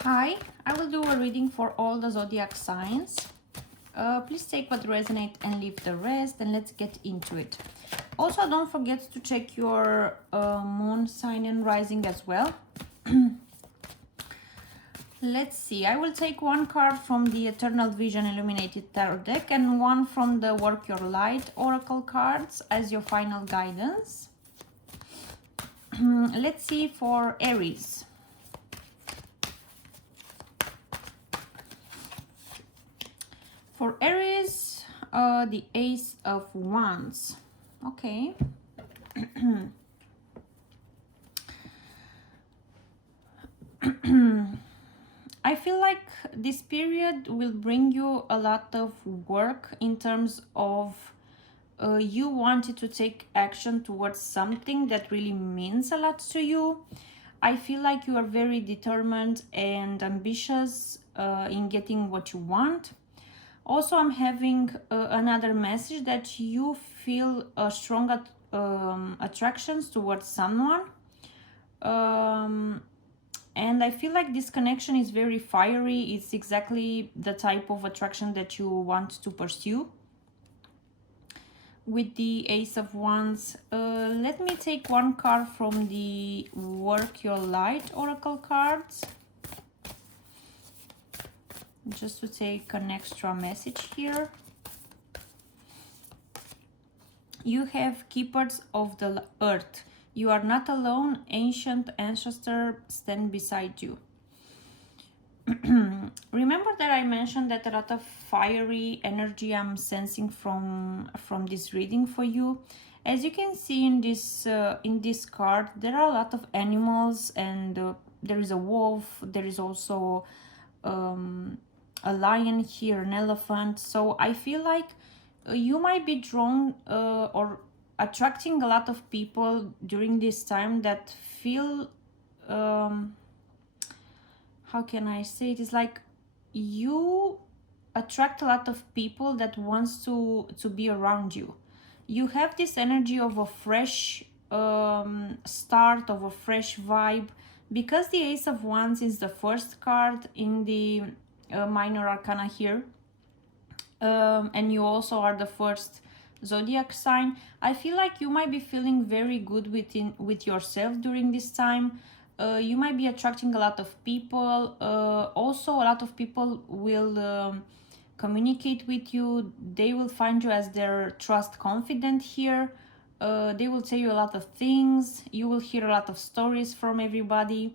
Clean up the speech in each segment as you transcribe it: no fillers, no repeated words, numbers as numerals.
Hi, I will do a reading for all the zodiac signs. Please take what resonates and leave the rest, and let's get into it. Also, don't forget to check your moon sign and rising as well. Let's see, I will take one card from the Eternal Vision Illuminated Tarot deck and one from the Work Your Light Oracle cards as your final guidance. Let's see for Aries. For Aries, the Ace of Wands. Okay. I feel like this period will bring you a lot of work in terms of you wanted to take action towards something that really means a lot to you. I feel like you are very determined and ambitious in getting what you want. Also, I'm having another message that you feel a strong attractions towards someone. And I feel like this connection is very fiery. It's exactly the type of attraction that you want to pursue. With the Ace of Wands, let me take one card from the Work Your Light Oracle cards, just to take an extra message here. You have Keepers of the Earth. You are not alone. Ancient ancestors stand beside you. Remember that I mentioned that a lot of fiery energy I'm sensing from this reading for you. As you can see in this card, there are a lot of animals, and there is a wolf. There is also a lion here, an elephant. So I feel like you might be drawn or attracting a lot of people during this time that feel how can I say it? It's like you attract a lot of people that wants to be around you. You have this energy of a fresh start, of a fresh vibe, because the Ace of Wands is the first card in the minor arcana here, and you also are the first zodiac sign. I feel like you might be feeling very good with yourself during this time. You might be attracting a lot of people. Also, a lot of people will communicate with you. They will find you as their trust confidant here. They will tell you a lot of things. You will hear a lot of stories from everybody.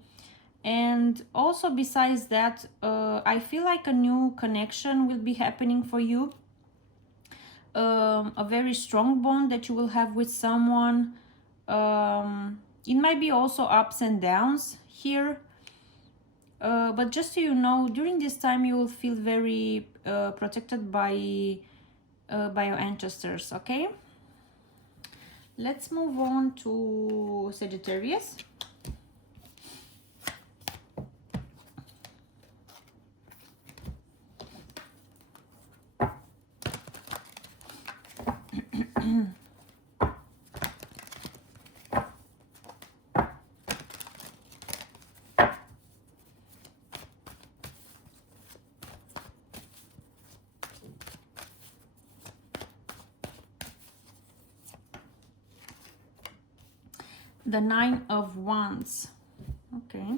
And also, besides that, I feel like a new connection will be happening for you. A very strong bond that you will have with someone. It might be also ups and downs here. But just so you know, during this time you will feel very protected by your ancestors, okay? Let's move on to Sagittarius. The Nine of Wands. Okay.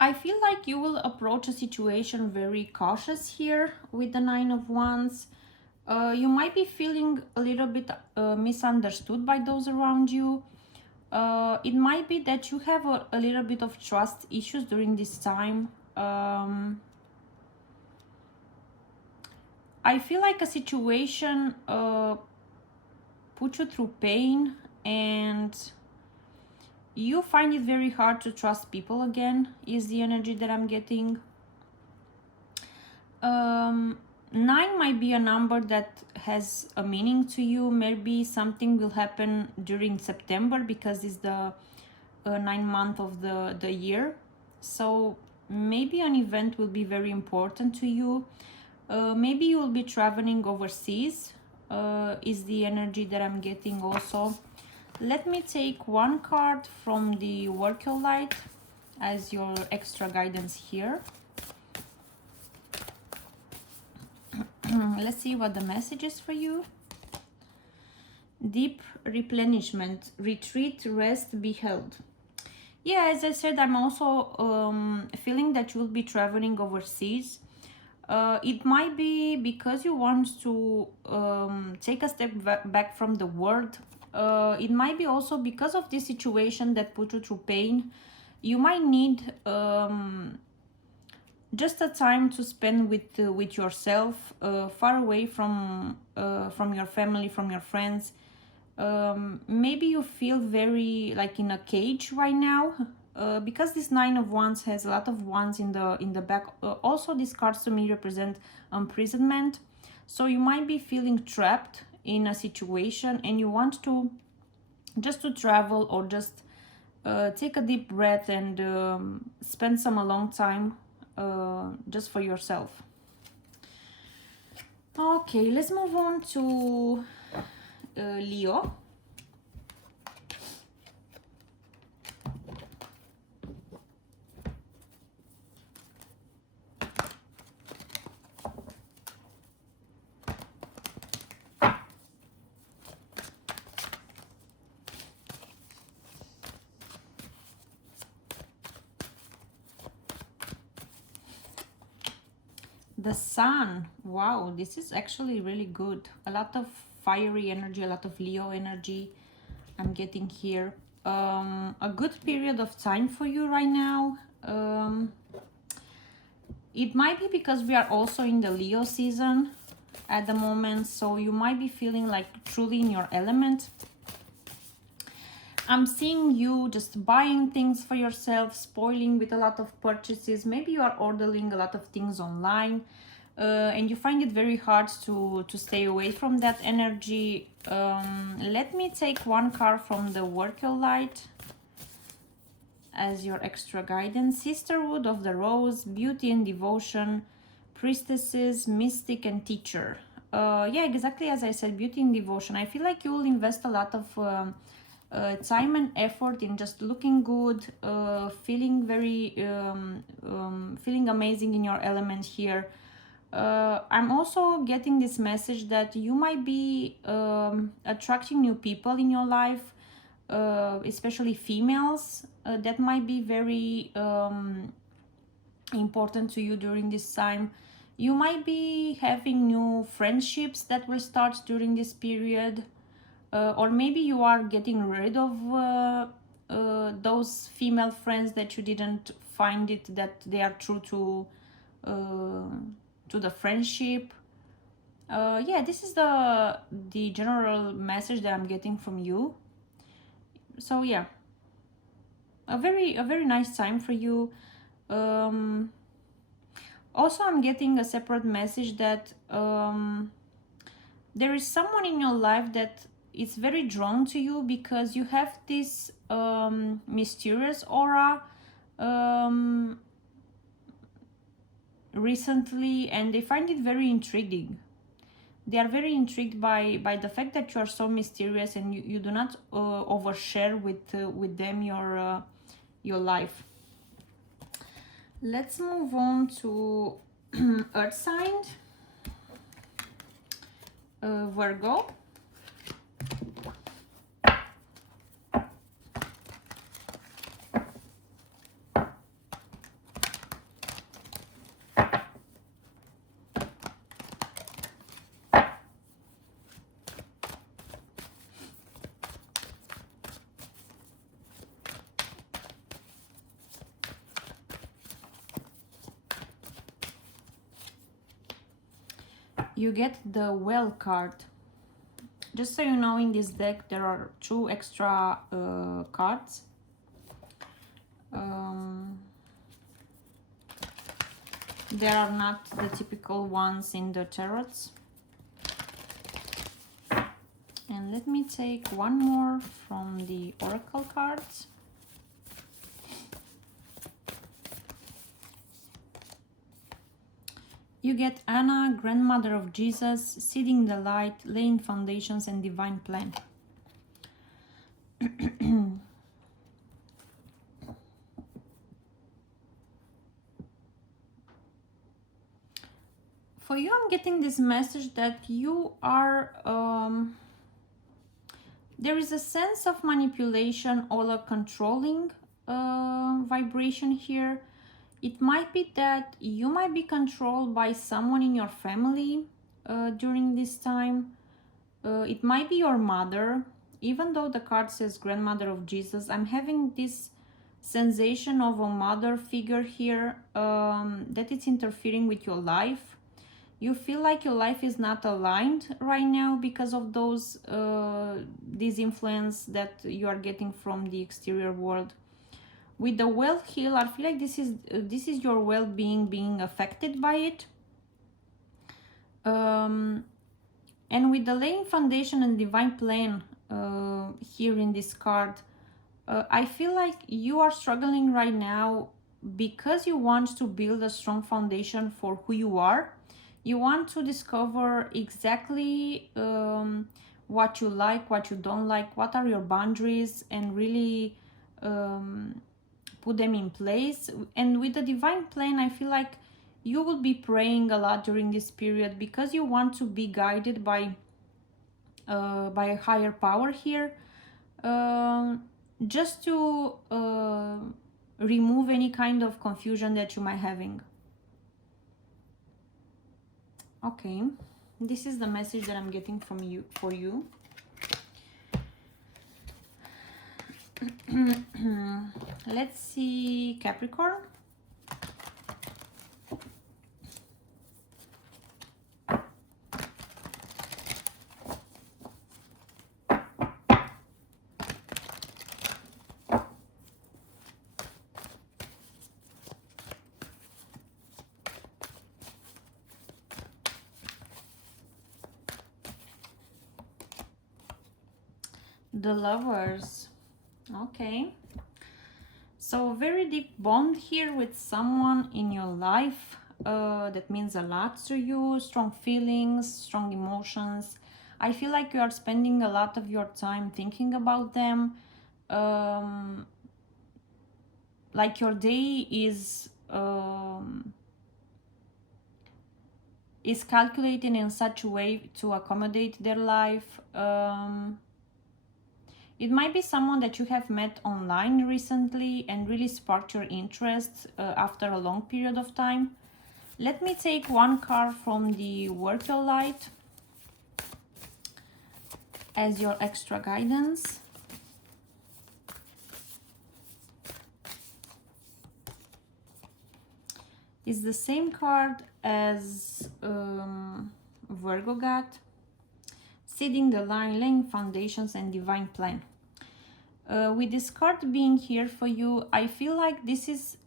I feel like you will approach a situation very cautious here with the Nine of Wands. You might be feeling a little bit misunderstood by those around you. It might be that you have a little bit of trust issues during this time. I feel like a situation put you through pain, and you find it very hard to trust people again, is the energy that I'm getting. 9 might be a number that has a meaning to you. Maybe something will happen during September because it's the 9th month of the year. So maybe an event will be very important to you. Maybe you will be traveling overseas, is the energy that I'm getting also. Let me take one card from the Work Your Light as your extra guidance here. Let's see what the message is for you. Deep replenishment, retreat, rest, be held. Yeah, as I said, I'm also feeling that you will be traveling overseas. It might be because you want to take a step back from the world. It might be also because of this situation that put you through pain. You might need just a time to spend with yourself, far away from your family, from your friends. Maybe you feel very like in a cage right now, because this Nine of Wands has a lot of wands in the back. Also, these cards to me represent imprisonment. So you might be feeling trapped in a situation and you want to just to travel, or just take a deep breath and spend some alone time just for yourself. Okay, let's move on to Leo. The Sun. Wow, this is actually really good. A lot of fiery energy, a lot of Leo energy I'm getting here. A good period of time for you right now. It might be because we are also in the Leo season at the moment, so you might be feeling like truly in your element. I'm seeing you just buying things for yourself, spoiling with a lot of purchases. Maybe you are ordering a lot of things online, and you find it very hard to stay away from that energy. Let me take one card from the Work Your Light as your extra guidance. Sisterhood of the Rose, Beauty and Devotion, Priestesses, Mystic and Teacher. Yeah, exactly as I said, Beauty and Devotion. I feel like you will invest a lot of time and effort in just looking good, feeling very feeling amazing in your element here. I'm also getting this message that you might be attracting new people in your life, especially females, that might be very important to you during this time. You might be having new friendships that will start during this period. Or maybe you are getting rid of those female friends that you didn't find it that they are true to the friendship. Yeah, this is the general message that I'm getting from you. So yeah, a very nice time for you. Also, I'm getting a separate message that there is someone in your life that is very drawn to you because you have this mysterious aura recently, and they find it very intriguing. They are very intrigued by the fact that you are so mysterious and you do not overshare with them your life. Let's move on to Earth sign, Virgo. You get the Well card. Just so you know, in this deck there are 2 extra cards. There are not the typical ones in the tarots. And let me take one more from the Oracle cards. You get Anna, grandmother of Jesus, seeding the light, laying foundations and divine plan. For you, I'm getting this message that you are, there is a sense of manipulation or a controlling vibration here. It might be that you might be controlled by someone in your family during this time. It might be your mother. Even though the card says grandmother of Jesus, I'm having this sensation of a mother figure here, that it's interfering with your life. You feel like your life is not aligned right now because of those this influence that you are getting from the exterior world. With the well heal, I feel like this is your well-being being affected by it. And with the laying foundation and divine plan here in this card, I feel like you are struggling right now because you want to build a strong foundation for who you are. You want to discover exactly what you like, what you don't like, what are your boundaries, and really put them in place. And with the divine plan, I feel like you will be praying a lot during this period because you want to be guided by a higher power here, just to remove any kind of confusion that you might having. Okay, this is the message that I'm getting from you for you. Let's see, Capricorn. The Lovers. Okay, so very deep bond here with someone in your life that means a lot to you. Strong feelings, strong emotions. I feel like you are spending a lot of your time thinking about them. Like your day is calculated in such a way to accommodate their life. It might be someone that you have met online recently and really sparked your interest after a long period of time. Let me take one card from the Work Your Light as your extra guidance. It's the same card as Virgo got. Seeding the line, laying foundations, and divine plan. With this card being here for you, I feel like this is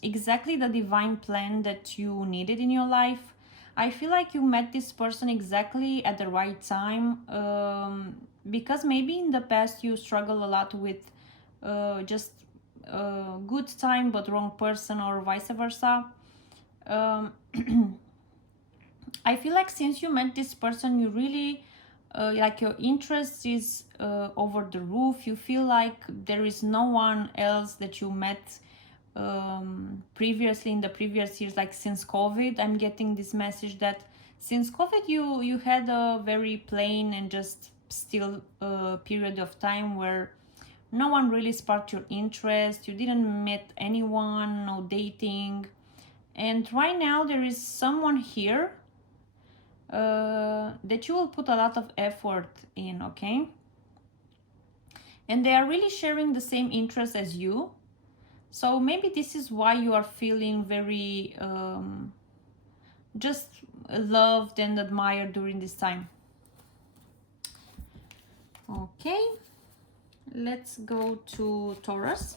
exactly the divine plan that you needed in your life. I feel like you met this person exactly at the right time, because maybe in the past you struggle a lot with just good time but wrong person, or vice versa. I feel like since you met this person, you really like your interest is over the roof. You feel like there is no one else that you met previously in the previous years, like since COVID. I'm getting this message that since COVID you had a very plain and just still period of time where no one really sparked your interest. You didn't meet anyone, no dating. And right now there is someone here that you will put a lot of effort in, okay? And they are really sharing the same interest as you. So maybe this is why you are feeling very just loved and admired during this time. Okay, let's go to Taurus.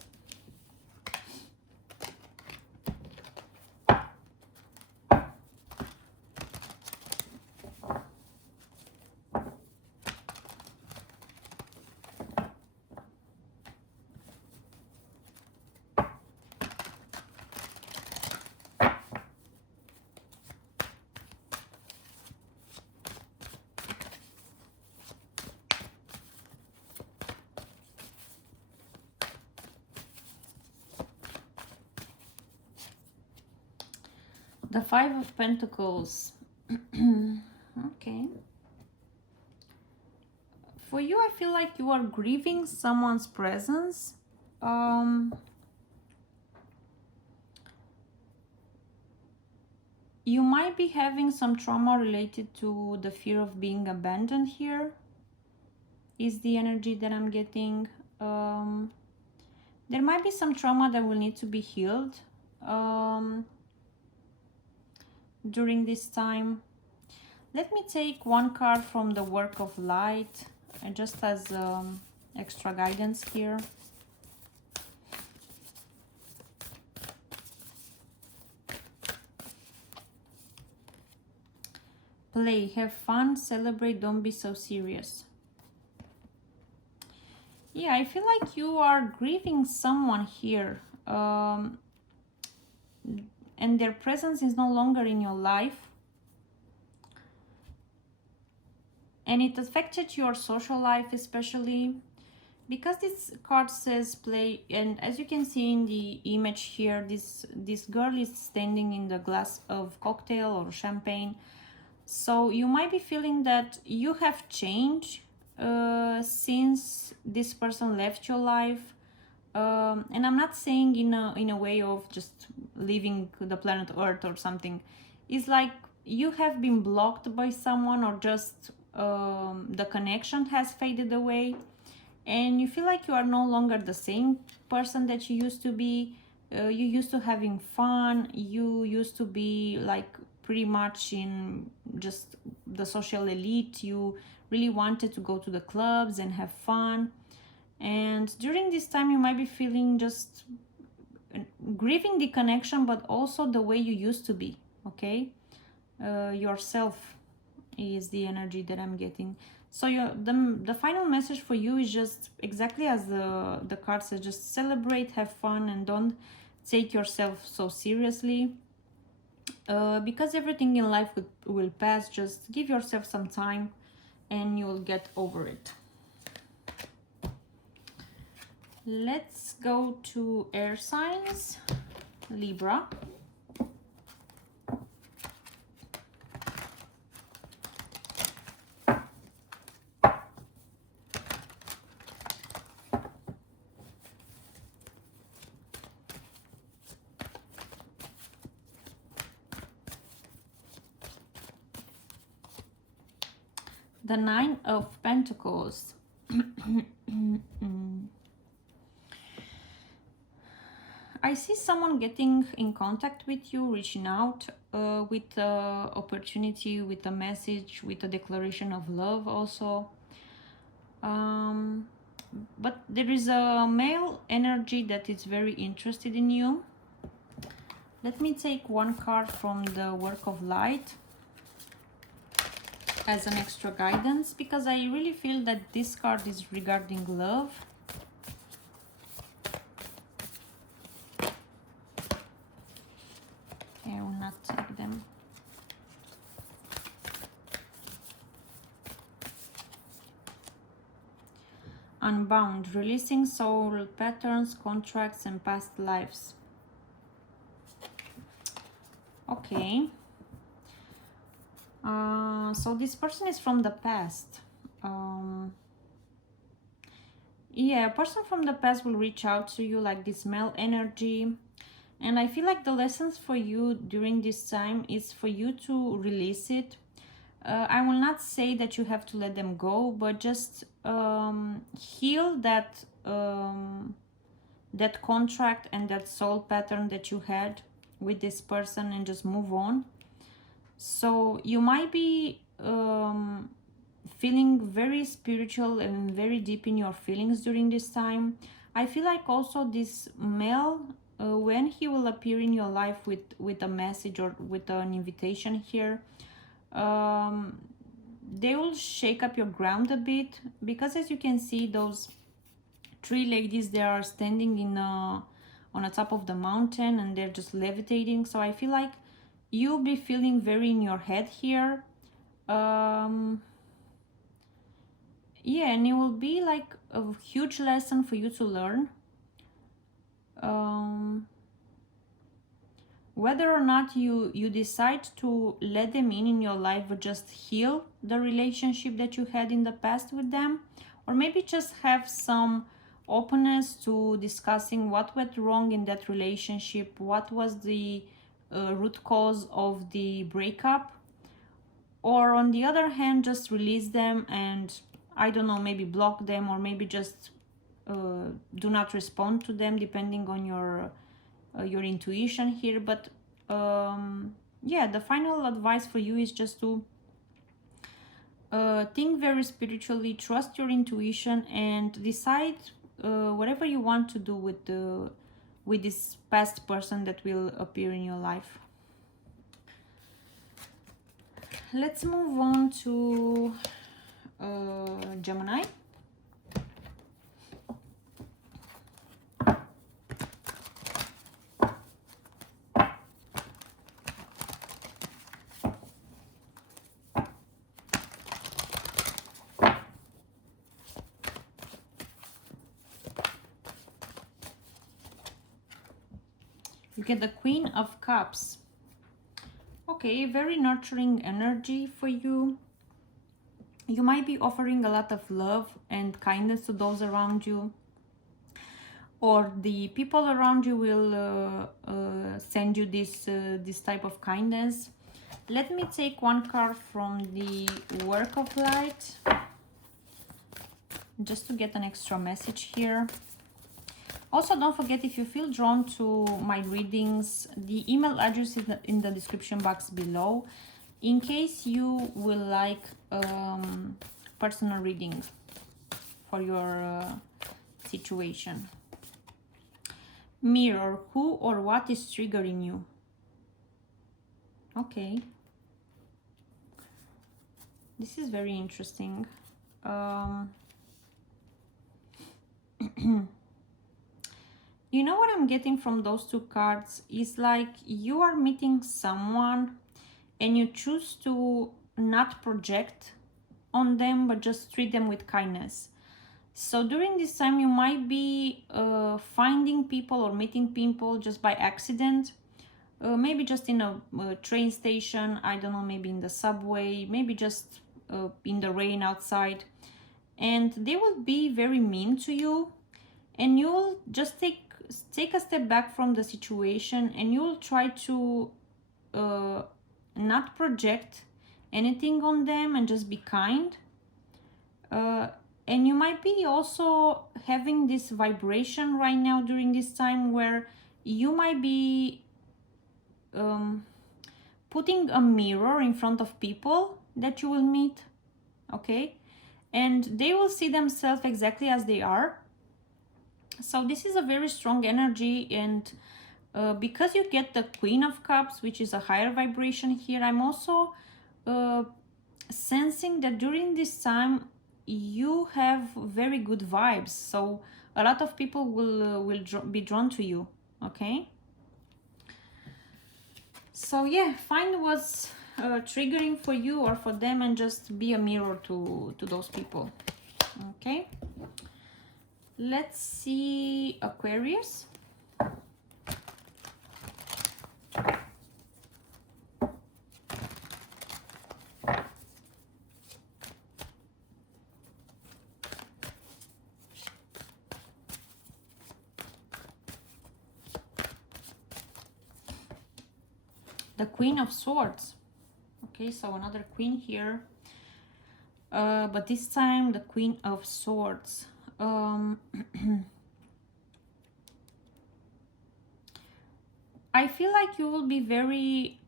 The Five of Pentacles. Okay. For you, I feel like you are grieving someone's presence. You might be having some trauma related to the fear of being abandoned here, is the energy that I'm getting. There might be some trauma that will need to be healed during this time. Let me take one card from the Work of Light, just as extra guidance here. Play, have fun, celebrate, don't be so serious. Yeah, I feel like you are grieving someone here. And their presence is no longer in your life. And it affected your social life especially. Because this card says play, and as you can see in the image here, this girl is standing in the glass of cocktail or champagne. So you might be feeling that you have changed since this person left your life. And I'm not saying in a way of just leaving the planet Earth or something. It's like you have been blocked by someone, or just the connection has faded away. And you feel like you are no longer the same person that you used to be. You used to having fun. You used to be like pretty much in just the social elite. You really wanted to go to the clubs and have fun. And during this time, you might be feeling just grieving the connection, but also the way you used to be, okay? Yourself is the energy that I'm getting. So the final message for you is just exactly as the card says, just celebrate, have fun, and don't take yourself so seriously. Because everything in life will pass. Just give yourself some time and you'll get over it. Let's go to air signs. Libra. The Nine of Pentacles. I see someone getting in contact with you, reaching out with an opportunity, with a message, with a declaration of love also. But there is a male energy that is very interested in you. Let me take one card from the Work of Light as an extra guidance, because I really feel that this card is regarding love. I will not take them. Unbound, releasing soul patterns, contracts, and past lives. Okay. So this person is from the past. Yeah, a person from the past will reach out to you, like this male energy. And I feel like the lessons for you during this time is for you to release it. I will not say that you have to let them go, but just heal that that contract and that soul pattern that you had with this person, and just move on. So you might be feeling very spiritual and very deep in your feelings during this time. I feel like also this male, when he will appear in your life with a message or with an invitation here, they will shake up your ground a bit, because as you can see, those three ladies, they are standing in on the top of the mountain and they're just levitating. So I feel like you'll be feeling very in your head here. Yeah, and it will be like a huge lesson for you to learn. whether or not you decide to let them in your life or just heal the relationship that you had in the past with them, or maybe just have some openness to discussing what went wrong in that relationship, what was the root cause of the breakup, or on the other hand just release them and, I don't know, maybe block them, or maybe just do not respond to them, depending on your intuition here. But yeah, the final advice for you is just to think very spiritually, trust your intuition, and decide whatever you want to do with this past person that will appear in your life. Let's move on to Gemini. You get the Queen of Cups. Okay, very nurturing energy for you. You might be offering a lot of love and kindness to those around you, or the people around you will send you this type of kindness. Let me take one card from the Work of Light, just to get an extra message here. Also, don't forget, if you feel drawn to my readings, the email address is in the description box below, in case you will like personal readings for your situation. Mirror, who or what is triggering you? Okay. This is very interesting. You know what I'm getting from those two cards is like you are meeting someone and you choose to not project on them, but just treat them with kindness. So during this time, you might be finding people or meeting people just by accident. Maybe just in a train station, I don't know, maybe in the subway, maybe just in the rain outside. And they will be very mean to you. And you'll just take a step back from the situation, and you'll try to not project anything on them and just be kind. And you might be also having this vibration right now during this time where you might be putting a mirror in front of people that you will meet, okay? And they will see themselves exactly as they are. So this is a very strong energy, and because you get the Queen of Cups, which is a higher vibration here, I'm also sensing that during this time you have very good vibes. So a lot of people will be drawn to you, okay? So yeah, find what's triggering for you or for them, and just be a mirror to those people, okay? Let's see Aquarius. The Queen of Swords. Okay, so another queen here, but this time the Queen of Swords. I feel like you will be very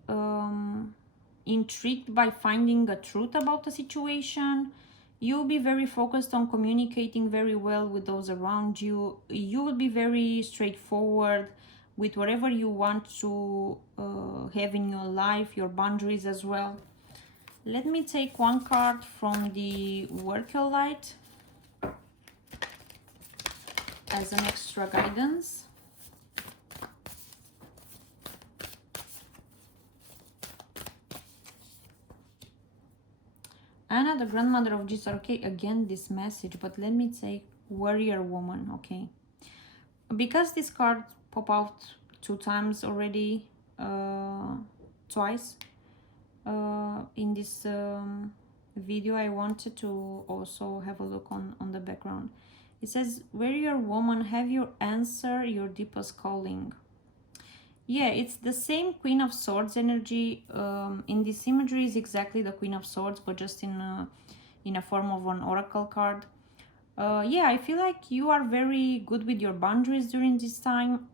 intrigued by finding a truth about the situation. You'll be very focused on communicating very well with those around you. You will be very straightforward with whatever you want to have in your life, your boundaries as well. Let me take one card from the Work Your Light as an extra guidance. Anna, the grandmother of Jesus. Okay, again this message, but let me take Warrior Woman. Okay, because this card pop out 2 times already, twice in this video. I wanted to also have a look on the background. It says, warrior woman, have you answered your deepest calling? Yeah, it's the same Queen of Swords energy. In this imagery is exactly the Queen of Swords, but just in a form of an oracle card. Yeah, I feel like you are very good with your boundaries during this time.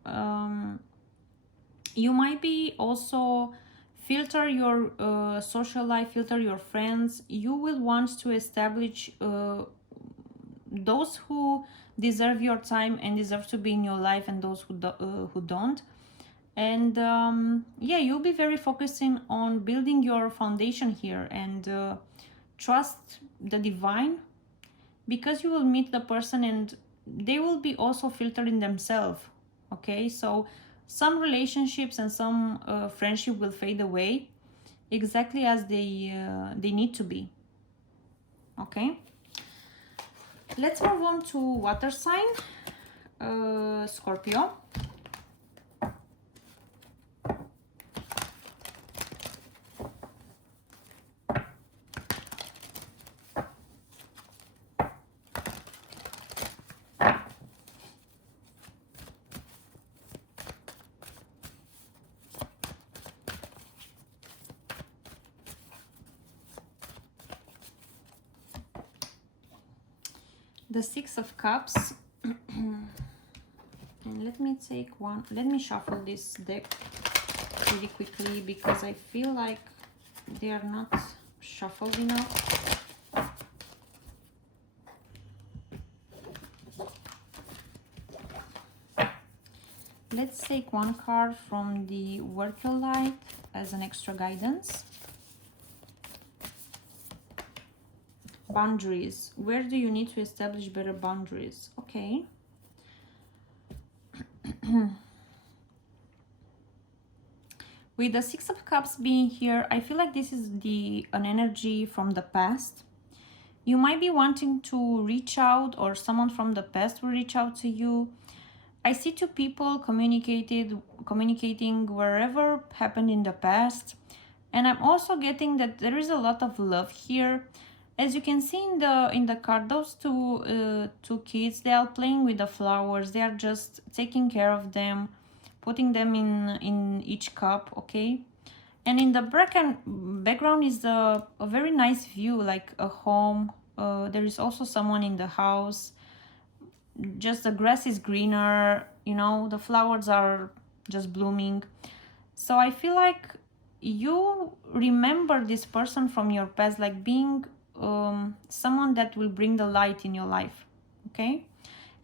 You might be also filter your social life, filter your friends. You will want to establish those who deserve your time and deserve to be in your life, and those who don't. And yeah, you'll be very focusing on building your foundation here, and trust the divine, because you will meet the person and they will be also filtering themselves. Okay, so some relationships and some friendship will fade away exactly as they need to be. Okay, let's move on to water sign, Scorpio. The Six of Cups. And let me shuffle this deck really quickly, because I feel like they are not shuffled enough. Let's take one card from the Worker Light as an extra guidance. Boundaries. Where do you need to establish better boundaries? Okay. With the Six of Cups being here, I feel like this is an energy from the past. You might be wanting to reach out, or someone from the past will reach out to you. I see two people communicating wherever happened in the past. And I'm also getting that there is a lot of love here. As you can see in the card, those two kids, they are playing with the flowers. They are just taking care of them, putting them in each cup. Okay, and in the background is a very nice view, like a home. There is also someone in the house. Just the grass is greener, you know, the flowers are just blooming. So I feel like you remember this person from your past, like being someone that will bring the light in your life. Okay,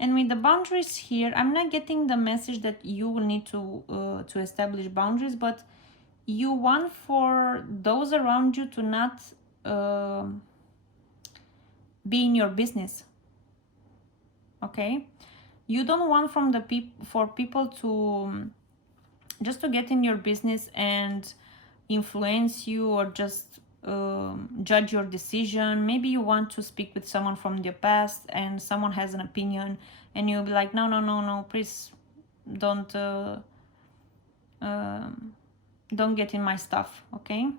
and with the boundaries here, I'm not getting the message that you will need to establish boundaries, but you want for those around you to not be in your business. Okay, you don't want from the people to just to get in your business and influence you, or just judge your decision. Maybe you want to speak with someone from the past and someone has an opinion, and you'll be like, no, please don't get in my stuff. Okay,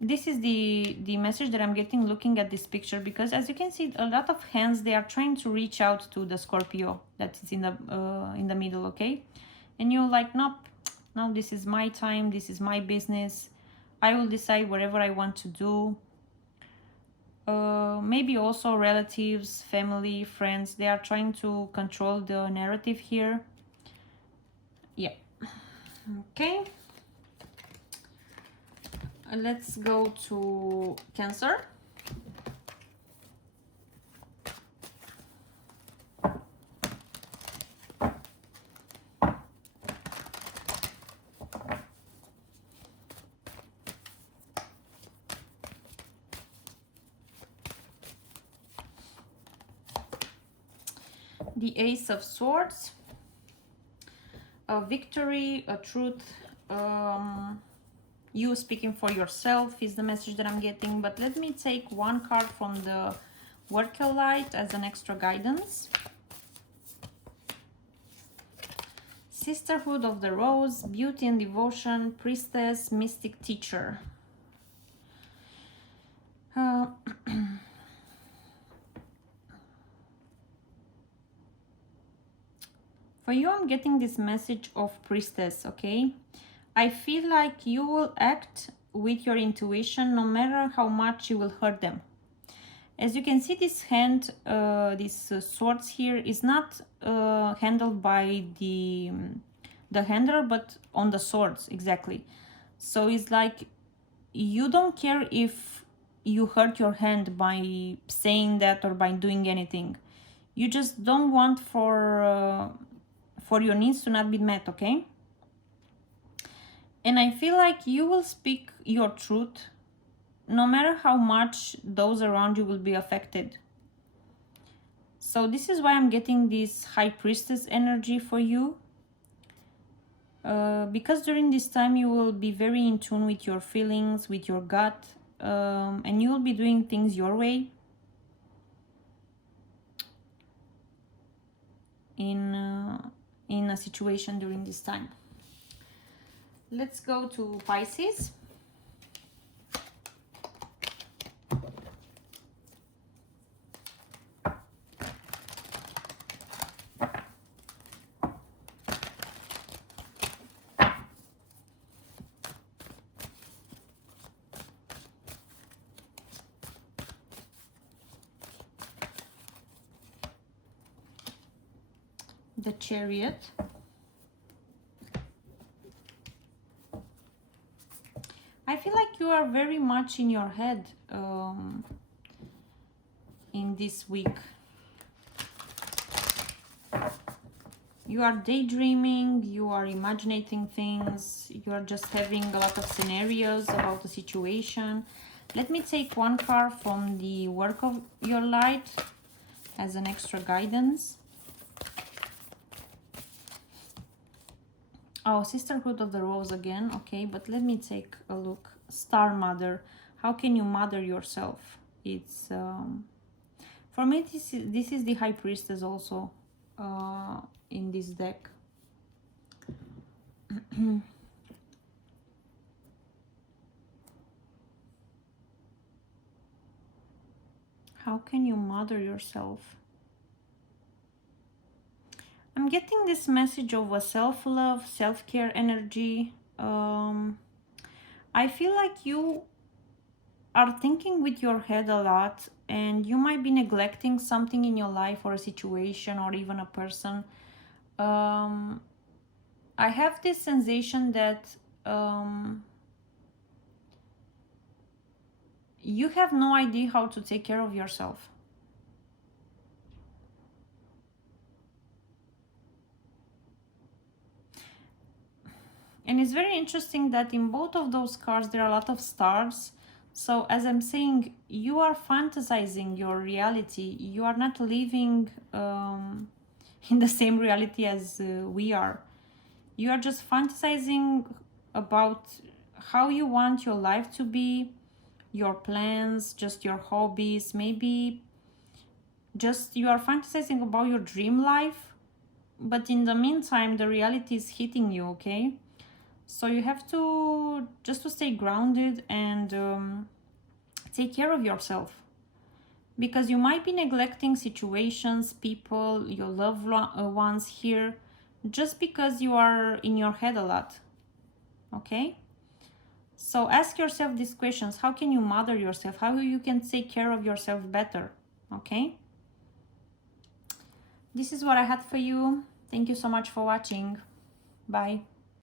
this is the message that I'm getting looking at this picture, because as you can see, a lot of hands, they are trying to reach out to the Scorpio that is in the middle. Okay, and you're like, nope, no, this is my time, this is my business, I will decide whatever I want to do. Maybe also relatives, family, friends, they are trying to control the narrative here. Yeah. Okay, let's go to Cancer. The Ace of Swords, a victory, a truth, you speaking for yourself is the message that I'm getting. But let me take one card from the Worker Light as an extra guidance. Sisterhood of the Rose, beauty and devotion, priestess, mystic teacher. For you, I'm getting this message of priestess, okay? I feel like you will act with your intuition no matter how much you will hurt them. As you can see, this hand, this swords here is not handled by the handler, but on the swords, exactly. So it's like you don't care if you hurt your hand by saying that or by doing anything. You just don't want for your needs to not be met, okay? And I feel like you will speak your truth no matter how much those around you will be affected. So this is why I'm getting this high priestess energy for you. Because during this time you will be very in tune with your feelings, with your gut, and you will be doing things your way. In a situation during this time. Let's go to Pisces. The Chariot. I feel like you are very much in your head in this week. You are daydreaming, you are imagining things, you are just having a lot of scenarios about the situation. Let me take one card from the Work of Your Light as an extra guidance. Oh, Sisterhood of the Rose again. Okay, but let me take a look. Star Mother. How can you mother yourself? It's for me this is the High Priestess also in this deck. How can you mother yourself? I'm getting this message of a self-love, self-care energy. I feel like you are thinking with your head a lot and you might be neglecting something in your life or a situation or even a person. I have this sensation that you have no idea how to take care of yourself. And it's very interesting that in both of those cards there are a lot of stars. So as I'm saying, you are fantasizing your reality. You are not living in the same reality as we are. You are just fantasizing about how you want your life to be, your plans, just your hobbies, maybe just you are fantasizing about your dream life. But in the meantime, the reality is hitting you, okay? So you have to just to stay grounded and take care of yourself, because you might be neglecting situations, people, your loved ones here, just because you are in your head a lot, okay? So ask yourself these questions. How can you mother yourself? How you can take care of yourself better, okay? This is what I had for you. Thank you so much for watching. Bye.